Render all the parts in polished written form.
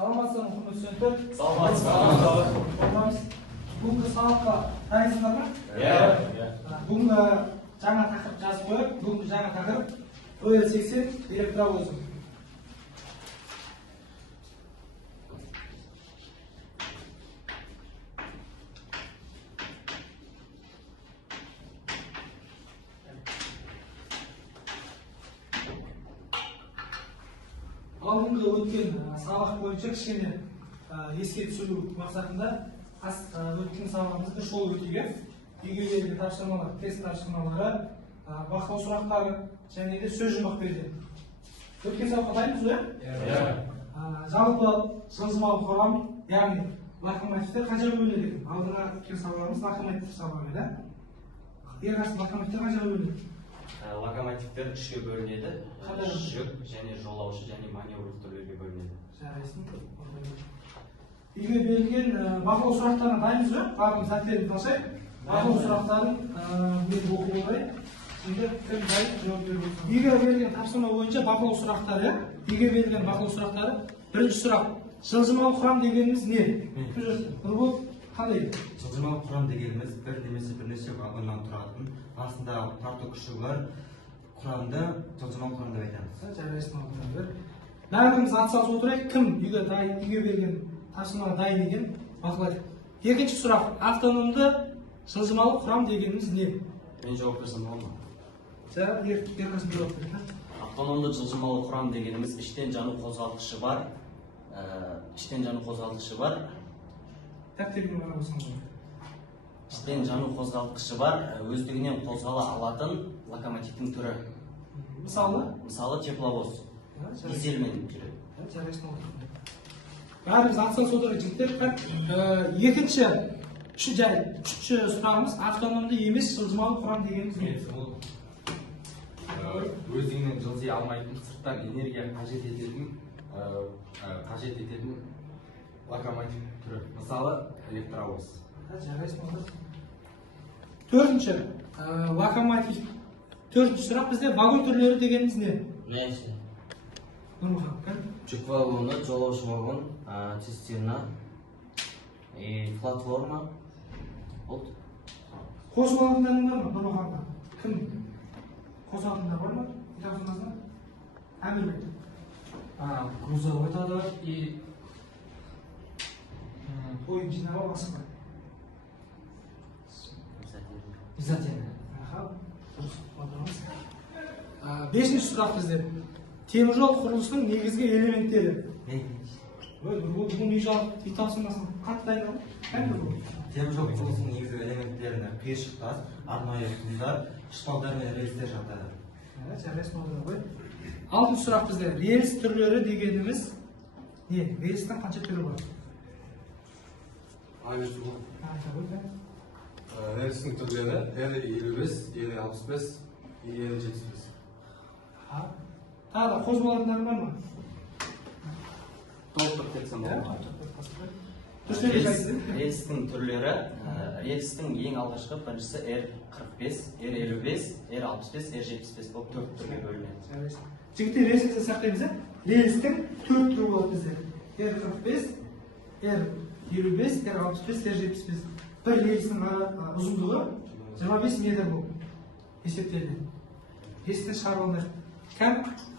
Саламатсыздар, құрметті студенттер. Саламатсыз. Бүгінгі сабаққа дайынсыздар ма? Иә. Бүгінгі жаңа тақырып жазып қойып, бүгінгі жаңа тақырып ОL80 электровозы. Алдыңғы өткен сабақ бойынша кішкене еске түсіру мақсатында өткен сабағымызды шолу өтуге үйге берген тапсырмалар, тест тапсырмалары, бақылау сұрақтары және де сөз жұмбақ берді. Өткен сабаққа дайынбыз ғой? Иә. Жалпы жылжымалы құрам, яғни локомотивтер қаншаға бөлінеді екен? Алдыңғы өткен сабағымыз локомотив сабағы еді. Ерғашты локомотивтер қаншаға бөлінеді? Локомотивтер үшке бөлінеді. Қандай? Жүк және жолаушы және маневрлік түрлерге бөлінеді. Жарайсың. Үйге берілген бақылау сұрақтарына дайынбыз ғой? Барлығын сәттерін талшайық. Бақылау сұрақтарын мен оқу олай. Сендер кім дайын жауап беру. Үйге берілген тапсырма бойынша бақылау сұрақтары, үйге берілген бақылау сұрақтары. Бірінші сұрақ. Жылжымалы құрам дегеніміз не? Нұрбол, қандай? Жылжымалы құрам дегеніміз бір немесе бірнеше вагоннан тұратын, астында тарту күші бар құрамды жылжымалы құрам деп айтамыз. Жарайсың. Бәріміз атсалысып отырайық. Кім үйге берген тапсырмаға дайын екен бақылайық. Екінші сұрақ. Автономды жылжымалы құрам дегеніміз не? Мен жауап берсем болады ма? Еркасын жауап берді. Автономды жылжымалы құрам дегеніміз іштен жану қозғалтқышы бар. Тәптерге бара болсаңыз. Іштен жану қозғалтқышы бар, өздігінен қозғала алатын локомотивтің түрі. Мысалы тепловоз. Дизельмен жүреді. Бәріміз атсалысып отырайық жігіттер. Екінші үшінші сұрағымыз автономды емес жылжымалы құрам дегеніміз не? Өздігінен жылжи алмайтын, сырттан энергия қажет ететін локомотив түрі. Мысалы электровоз. Төртінші локомотив. Төртінші сұрақ бізде вагон түрлері дегеніміз не? Нәйсі. Нұрмұхан. Жүк вагоны, жолаушы вагон, цистерна, платформа. Болды. Қосып алатындарың бар ма? Нұрмұханға. Кім? Қосып алатындар бар ма? Тапсырмасына? Әмір. Грузовой тогда и Ойын жинап аласың ба? обязательно. Бесінші сұрақ бізде. Теміржол құрылысының негізгі элементтері. Бүгін үй жалып үй тапсырмасын қатты дайындалды? Теміржол құрылысының негізгі элементтеріне қиыршық тас, арнайы сымдар, шпалдар мен рельстер жатады. Алтыншы сұрақ бізде. Рельс түрлері дегеніміз не? Рельстің қанша түрі бар? Рельстің түрлері R55, R65, R75. Тағы да қозғалатындар бар ма? Толықтырып кетсем болады ма? Рельстің түрлері, рельстің ең алғашқы біріншісі R45, R55, R65, R75 болып төрт түрге бөлінеді. Жігіттер рельсті сақтаймыз, рельстің төрт түрі болады бізде. R45, R55, R65, R75. Бір рельстің ұзындығы 25 метр болып есептеледі. Рельстен шығарғандар.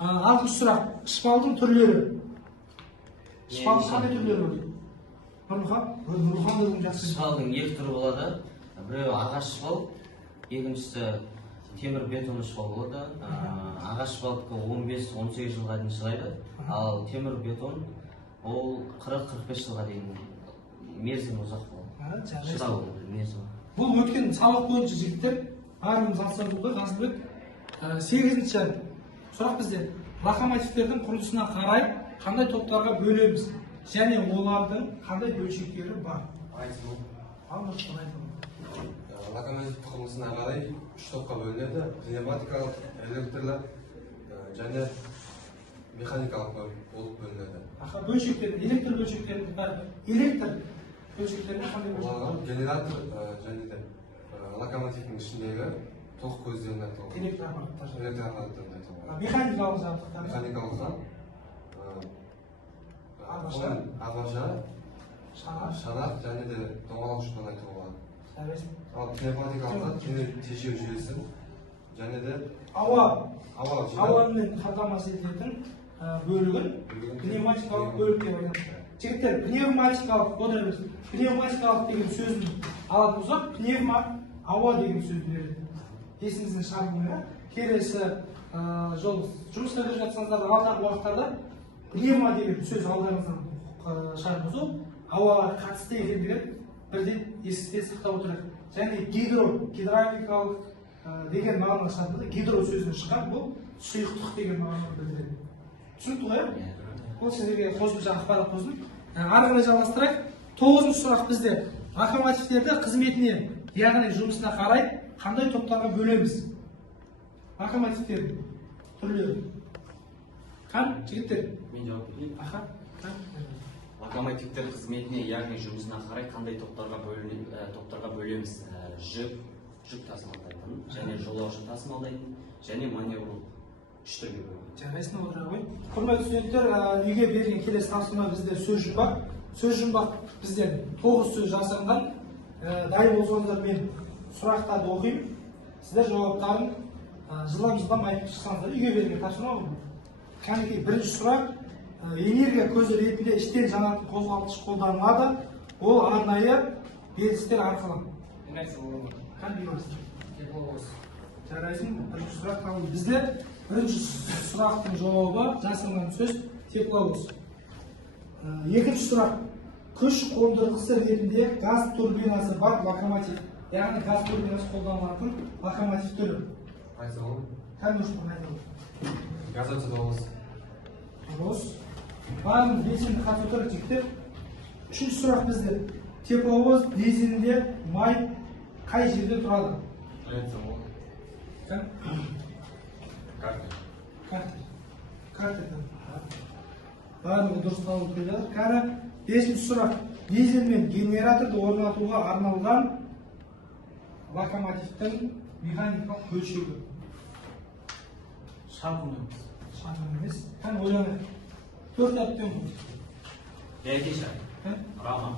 Алтыншы сұрақ. Шпалдың түрлері. Шпалдың қандай түрлері бар? Нұрмұхан өзің жақсы. Шпалдың екі түрі болады. Біреуі ағаш шпал, екіншісі темір бетон шпал болады. Ағаш шпалдікі 15-18 жылға дейін шыдайды, ал темір бетон ол 40-45 жылға дейін мерзімі ұзақ болады. Шыдау мерзімі. Бұл өткен сабақ бойынша жігіттер барлығымыз атсалысуға Ғасылбек. 8-ші сұрақ бізде. Локомотивтердің құрылысына қарай қандай топтарға бөлеміз және олардың қандай бөлшектері бар? Локомотив құрылысына қарай үш топқа бөлінеді. Пневматикалық, электрлік және механикалық болып бөлінеді. Бөлшектер, электр бөлшектері бар. Электр бөлшектері қандай бөлшектер? Генератор және де локомотивтің ішіндегі тоқ көздерін айтылған. Электр аппараттар. Электр аппараттарын айтылған. Механикалық жабдықтар. Механикалық ағаша, ағаша, шанақ, шанақ және де доңғалақ ұшынан айтуға болады. жарайсың. Ал пневматикалық дене тежеу жүйесі және де ауамен жинау қамтамасыз ететін бөлігін пневматикалық бөлік деп айтады. Жігіттер, пневматикалық деген сөзін алатын болсақ, пневма ауа деген сөзді береді. Есіңізден шығармай, келесі жол жұмысқа кіріп жатсаңыздар алдағы уақыттарда пневма деген сөз алдарыңыздан шығарып болса, ауаға қатысты екендігін бірден есте сақтап отырайық. Және гидравликалық деген мағына шығады. Гидро сөзінен шыққан бұл сұйықтық деген мағынаны білдіреді. Түсінікті ғой? Ол сіздерге қосымша ақпарат қосылып. Ары қарай жалғастырайық. 9-шы сұрақ бізде локомотивтерді қызметіне, яғни жұмысына қарай қандай топтарға бөлеміз? Локомотивтердің түрлері. Қан, жігіттер? Мен жауап берейін. Аха. Локомотивтер қызметіне, яғни жұмысына қарай қандай топтарға бөлеміз? Жүк тасымалдайтын, және жолаушы тасымалдайтын, және маневрлық үш түрге бөлінеді. Жарайсың отыра ғой. Құрметті студенттер, үйге берген келесі тапсырма бізде сөз жұмбақ. Сөз жұмбақ бізден 9 сөз жасырынған. Дайын болсаңыздар мен сұрақтарды оқимын. Сіздер жауаптарын жылдам айтып шықсаңыздар. Үйге берген тапсырма ғой. Кәнекей бірінші сұрақ. Энергия көзі ретінде іштен жанатын қозғалтқыш қолданылады. Ол арнайы белгістер арқылы. Жарайсың, бірінші сұрақ қалды. Бізде бірінші сұрақтың жауабы жасырынған сөз тепловоз. Екінші сұрақ. Күш қондырғысы ретінде газ турбинасы бар локомотив. Яғни газ турбинасы қолданылатын локомотив түрі. айтса ол Кәмешпен айтылды. газотедовоз. Дұрыс. Барлық белсенді қатысушылар жігіттер. Үшінші сұрақ бізде. Тепловоз бензинінде май қай жерде тұрады? айтса ол Картер. Барлығы дұрыс табылып келе жатыр. Кәрі. Бесінші сұрақ. Дизель мен генераторды орнатуға арналған локомотивтің механикалық бөлшегі. Шағын емес. Қан ойланайық. 4 әптен бұл. Рама.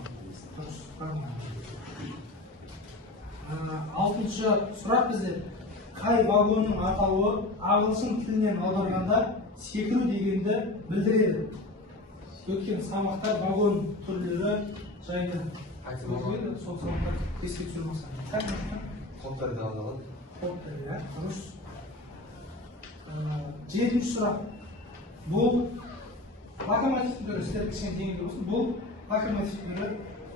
Дұрыс. Алтыншы сұрақ бізде. Қай вагонның атауы ағылшын тілінен аударғанда секіру дегенді білдіреді? Өткен сабақтар вагон түрлері жайлы. айтса ол Сол сабақтар еске түсірмаса. топтарды алады. Дұрыс. Жетінші сұрақ. Бұл локомотивтің түрі, сіздер кішкене теңге болсын. Бұл локомотивтері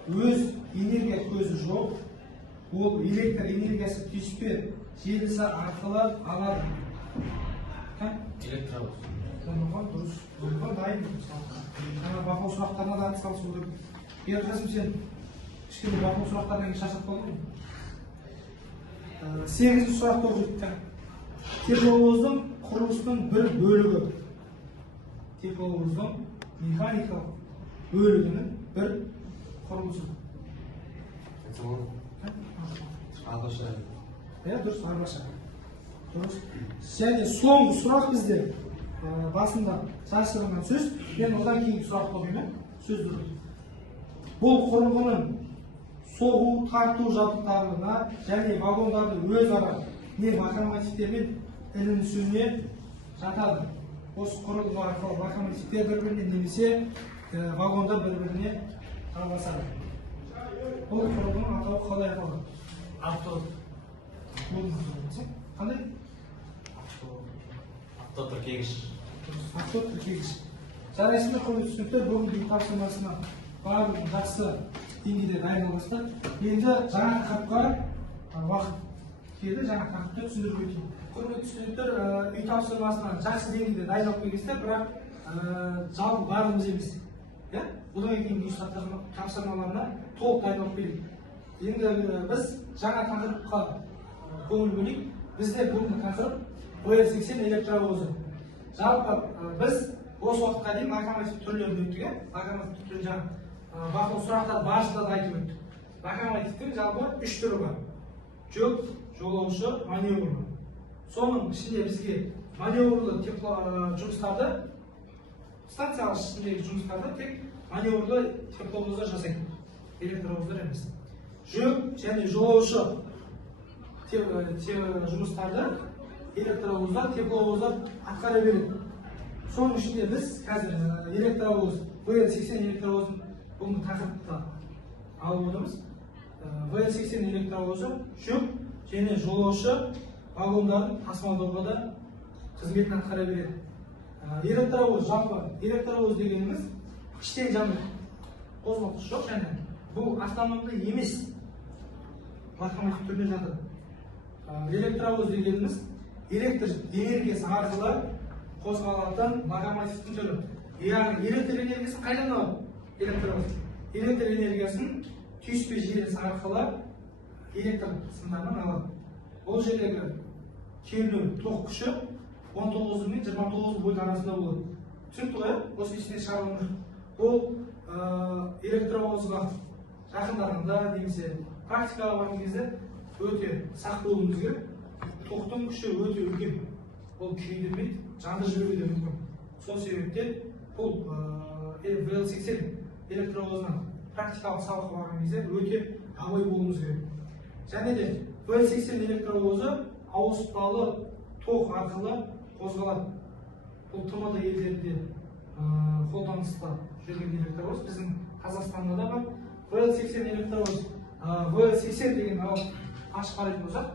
өз энергия көзі жоқ. Ол электр энергиясы түйіспе желісі арқылы алады. Электровоз. Дұрыс. Дайын. Жаңа бақылау сұрақтарына да атсалысу керек. Бердіғасым сен кішкене бақылау сұрақтарынан кейін шаршап қалдың ғой. 8-ші сұрақты оқиды. Тепловоздың құрылысының бір бөлігі. Тепловоздың механикалық бөлігінің бір құрылысы. айтса ол ағаша. Дұрыс, арбаша. Дұрыс. Және соңғы сұрақ бізде басында жасырынған сөз. Мен одан кейінгі сұрақты оқимын. Сөз дұрыс. Бұл құрылғының соғу, тарту жабдықтарына және вагондарды өзара не локомотивтермен ілінісуіне жатады. Осы құрылғы арқылы локомотивтер бір-біріне немесе вагондар бір-біріне таласады. Бұл құрылғының атауы қалай аталады? Қандай? Автотіркегіш. Автотіркегіш. Жарайсында құрметті студенттер, бүгінгі тапсырмасына барлығы жақсы деңгейде дайындалғандар. Енді жаңа тақырыпқа уақыт келді, жаңа тақырыпты түсіндіріп өтейін. Құрметті студенттер, үй тапсырмасына жақсы деңгейде дайындалып келгенсіздер, бірақ жалпы барлығымыз емес. Бұдан кейін үй тапсырмаларына толық дайындалып келдік. Енді біз жаңа тақырыпқа көңіл бөлейік. Бізде бүгінгі тақырып ОР-80 электровозы. Жалпы біз осы уақытқа дейін локомотив түрлерін өттік. Локомотив түрін жаңа бақылау сұрақтар барысында да айтып өттік. Локомотивтің жалпы 3 түрі бар. Жүк, жолаушы, маневрлы. Соның ішінде бізге маневрлы жұмыстарды станция ішіндегі жұмыстарды тек маневрлы тепловоздар жасайды, электровоздар емес. Жүк және жолаушы жұмыстарды электровоздар, тепловоздар атқара береді. Соның ішінде біз қазір электровоз, ВЛ-80 электровозын бүгінгі тақырыпта алып отырмыз. ВЛ-80 электровозы жүк және жолаушы вагондарын тасымалдауға да қызметін атқара береді. Электровоз, жалпы электровоз дегеніміз іштен жану қозғалтқыш жоқ, және бұл автомобиль емес, локомотив түрінде жатады. Электровоз дегеніміз электр энергиясы арқылы қозғалатын локомотивтің түрі. Яғни электр энергиясы қайдан алады? Электровоз. Электр энергиясын түйіспе желісі арқылы электр сымдарынан алады. Ол жердегі кернеу тоқ күші 19 мен 29 вольт арасында болады. Түсінікті ғой? Осы есіне шығарылмайды. Ол электровозға жақындарында немесе практикаға барған кезде өте сақ болуымыз керек. Тоқтың күші өте үлкен. Ол күйдірмейді, жанды жіберуі де мүмкін. Сол себептен бұл ВЛ-80 электровозынан практикалық сабаққа барған кезде өте абай болуымыз керек. Және де ВЛ-80 электровозы ауыспалы тоқ арқылы қозғалады. Бұл ТМД елдерінде қолданыста жүрген электровоз, біздің Қазақстанда да бар. ВЛ-80 электровоз, ВЛ-80 деген ашық қарайтын болсақ,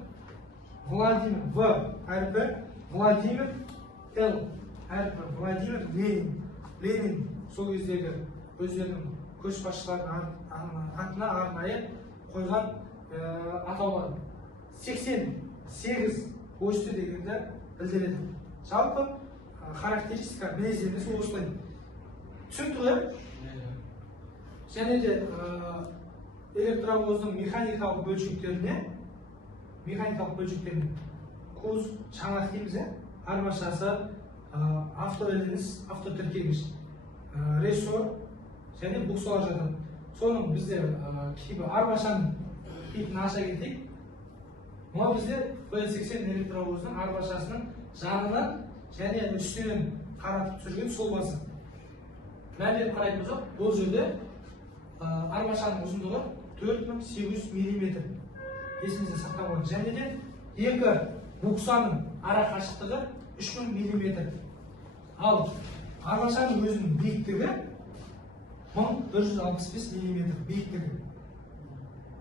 Владимир В әрпі, Владимир Л әрпі, Владимир Ленин сол кездегі өздерінің көшбасшылардың атына арнайы қойған атаулар. 88 осьті дегенді білдіреді. Жалпы характеристика мінездемесі осылай. Түсінікті ғой? Және де электровоздың механикалық бөлшектеріне көз шаңақ дейміз, арбашасы, автоэленіс, автотіркегіш, рессор және буксалар жатады. Соның бізде кейбір арбашаның кейпін аша кетейік. Мұна бізде ВЛ-80 электровоздың арбашасының жанынан және үстінен қаратып түсірген сол басы. Мәлімет қарайтын болсақ, бұл жерде арбашаның ұзындығы 4800 мм. Есіңізде сақтап алыңыз. Және де екі буксаның ара қашықтығы 3000 мм. Ал арбашаның өзінің биіктігі 1165 мм биіктігі.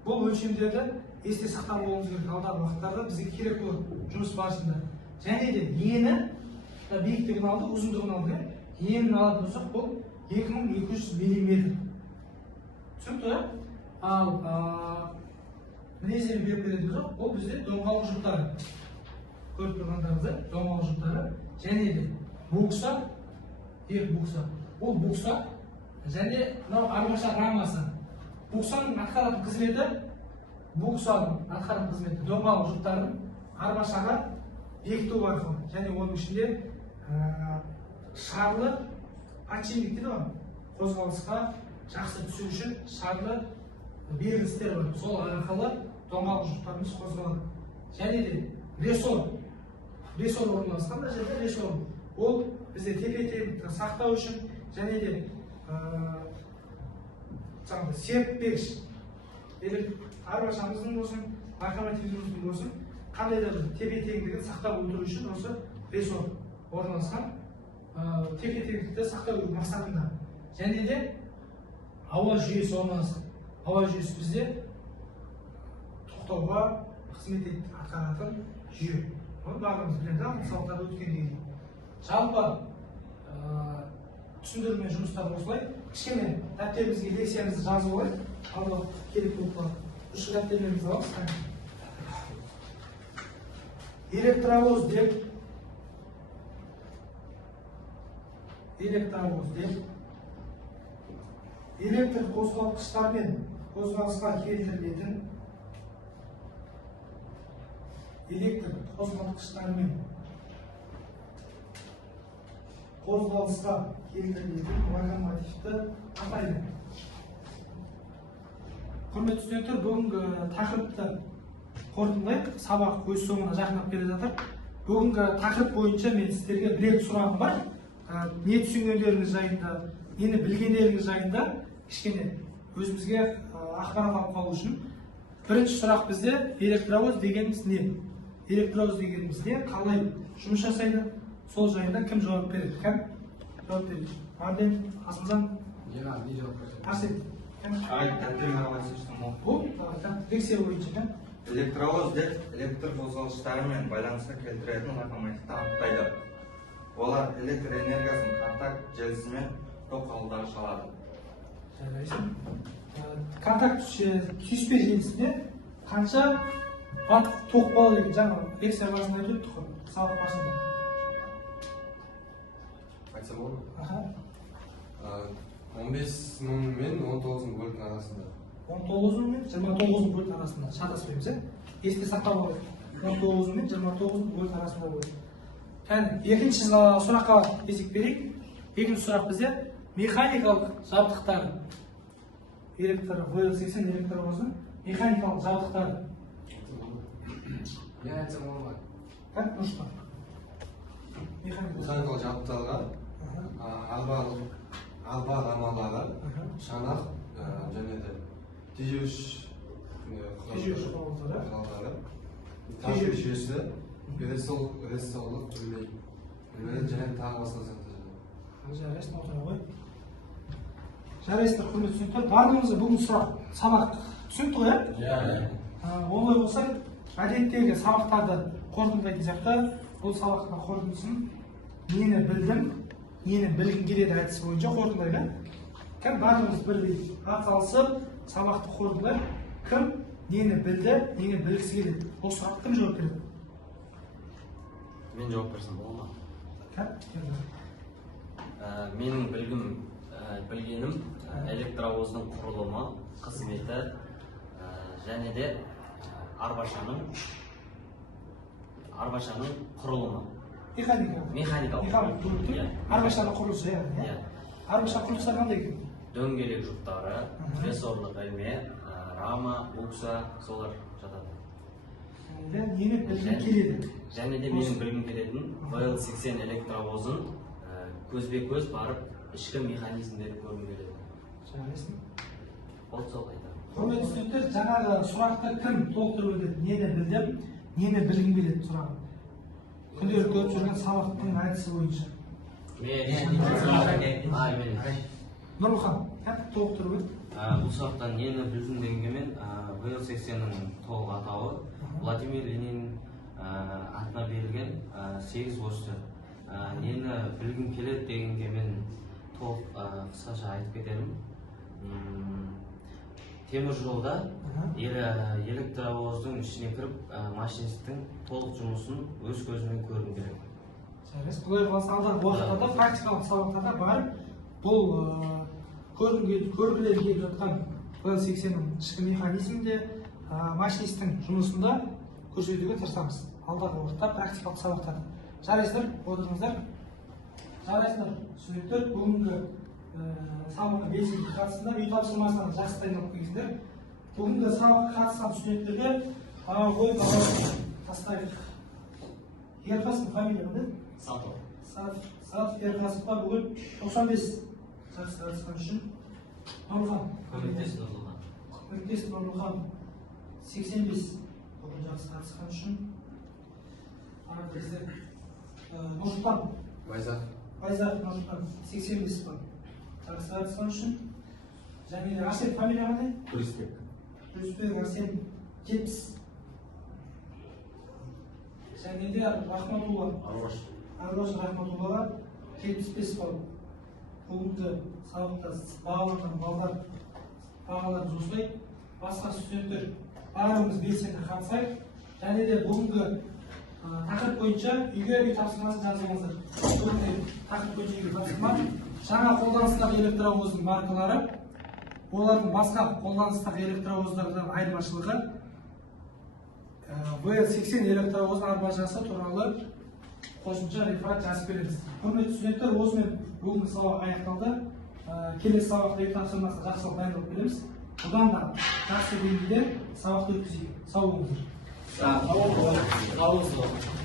Бұл өлшемдерді есте сақтап алуымыз керек. Алдағы уақыттарда бізге керек болады жұмыс барысында. Және де ені биіктігін алды, ұзындығын алды. Енін алатын болсақ, бұл 2200 мм. Түсінікті? Ал мінездеме беріп беретін болсақ, бұл бізде доңғалық жұптары. Көріп тұрғандарыңызда доңғалық жұптары. Және де букса, букса. Бұл букса және арбаша рамасы. Буксаның атқаратын қызметі доңғалық жұптарын арбашаға бекіту арқылы. Және оның ішінде шарлы подшипник дейді ғой, қозғалысқа жақсы түсу үшін шарлы берілістер бар. Сол арқылы доңғалық жұптарымыз қозғалады. Және де рессор орналасқан да жерде рессор. Ол бізде тепе-теңдікті сақтау үшін және де серіппегіш арбашамыздың болсын, локомотивіміздің болсын, қандай да бір тепе-теңдігін сақтап отыру үшін осы рессор орналасқан. Тепе-теңдікті сақтау мақсатында. Және де ауа жүйесі орналасқан. Ауа жүйесі бізде тоқтауға қызмет атқаратын жүйе. Оны барлығымыз біледі, мысалдар өткенде. Жалпы түсіндірме жұмыстар осылай. Кішкене дәптерімізге лекциямызды жазып алайық. Алдағы керек болып қалады. Үш дәптерімізді аламыз. Электровоз деп электр қозғалтқыштармен қозғалысқа келтірілетін локомотивті атайды. Құрметті студенттер, бүгінгі тақырыпты қорытындылайық. Сабақ өз соңына жақындап келе жатыр. Бүгінгі тақырып бойынша мен сіздерге бір-екі сұрағым бар. не түсінгендеріңіз жайында, нені білгендеріңіз жайында кішкене өзімізге ақпарат алып қалу үшін бірінші сұрақ бізде электровоз дегеніміз не? Электровоз дегеніміз не? Қалай жұмыс жасайды? Сол жайында кім жауап береді? Кім жауап береді? Арден, Асылжан? не жауап береді? Арсен? Бұл лекция бойынша. Электровоз деп электр қозғалғыштарымен байланысқа келтіретін локомотивті анықтайды. Олар электр энергиясын контакт желісімен ток қабылдағыш алады. Контакт түйіспе желісінде қанша ватт ток болады деген жаңа лекция барысында айтып өттік қой, сабақ барысында. Айтса болады ма? 15 мың мен 19 мың вольттың арасында. 19 мың мен 29 мың вольт арасында шатаспаймыз, есте сақтап алайық. 19 мың мен 29 мың вольт арасында болады. Екінші сұраққа есеп берейік. Екінші сұрақ бізде механикалық жабдықтары. Электр VL80 электровоздың механикалық жабдықтары. Не айтсам болады? Как нужно? Механикалық жабдықтарға арба рамалары, шанақ және де тежеуіш құралдары, тасу жүйесі, рессорлық түрлей және тағы басқа заттар. Жарайсың отыра ғой. Жарайсыздар, құрметті студенттер, барлығымызға бүгін сұрақ сабақ түсінікті ғой, олай болса, әдеттегі сабақтарды қорытындылайтын сияқты, бұл сабақтың қорытындысын нені білдім, нені білгім келеді әдісі бойынша қорытындылайды. Кім барлығымыз бірдей атсалысып, сабақты қорытындылайды, кім нені білді, нені білгісі келеді. Бұл сұрақ кім жауап береді? Мен жауап берсем бола ма? Менің білгенім электровоздың құрылымы, қызметі және де арбашаның құрылымы. Механикалық. Арбашаның құрылысы, арбашаның құрылысы қандай екен? Дөңгелек жүктары, рессорлық ілме, рама, букса, солар жатады. Нені білгім келеді? Және де менің білгім келетін VL80 электровозын көзбе-көз барып ішкі механизмдері көргім келеді. Жарайсың. Ол сол айтады. Құрметті студенттер, жаңағы сұрақты кім толықтырып өтеді? Нені білдім, нені білгім келеді сұрағы. Күнделікті өтіп жүрген сабақтың әдісі бойынша. Нұрлыхан, толықтырып өт. Бұл сұрақтан нені білдім дегенге мен VL80-нің толық атауы Владимир Ленин атына берілген 8 осьті. Нені білгім келеді дегенге мен толық қысқаша айтып кетерім. Темір жолда электровоздың ішіне кіріп машинисттің толық жұмысын өз көзімен көргім келеді. Бұлай қаласа алдағы уақыттарда практикалық сабақтарда барып, бұл көргілері келіп жатқан VL80-нің ішкі механизмінде машинисттің жұмысында көрсетуге тырысамыз. Алдағы уақытта практикалық сабақтарда. Жарайсыздар, отырыңыздар. Жарайсыздар, студенттер, бүгінгі сабаққа белсенді қатысында үй тапсырмасынан жақсы дайындалып келгендер. Бүгінгі сабаққа қатысқан студенттерге ой тастайық. Ерқасым фамилия қандай? Сатов Ерқасымға бүгін 95 жақсы қатысқан үшін. Нұрлыхан. Көмектес Нұрлыхан 85 бүгін жақсы қатысқан үшін. Нұрсұлтан. Байзақ Нұрсұлтан 85 бар. Жақсы қатысқан үшін. Және де Арсен фамилия қандай? Күрісбек Арсен 70. Және де Рахматулла. Арбаш Рахматуллаға 75 бар. Бүгінгі сабақта бағаланған бағалар осылай. Басқа студенттер барлығымыз белсенді қатысайық. Және де бүгінгі тақырып бойынша үй тапсырмасын жазыңыздар. Тақырып бойынша үйге тапсырма. Жаңа қолданыстағы электровоздың маркалары, олардың басқа қолданыстағы электровоздардан айырмашылығы VL80 электровоздың арбашасы туралы қосымша реферат жазып береміз. Құрметті студенттер, осымен бүгінгі сабақ аяқталды. Келесі сабақта үй тапсырмасын жақсылап дайындалып береміз. Бұдан да жақсы деңгейде сабақты өткізейік. Сау болыңыздар. Сау болыңыздар.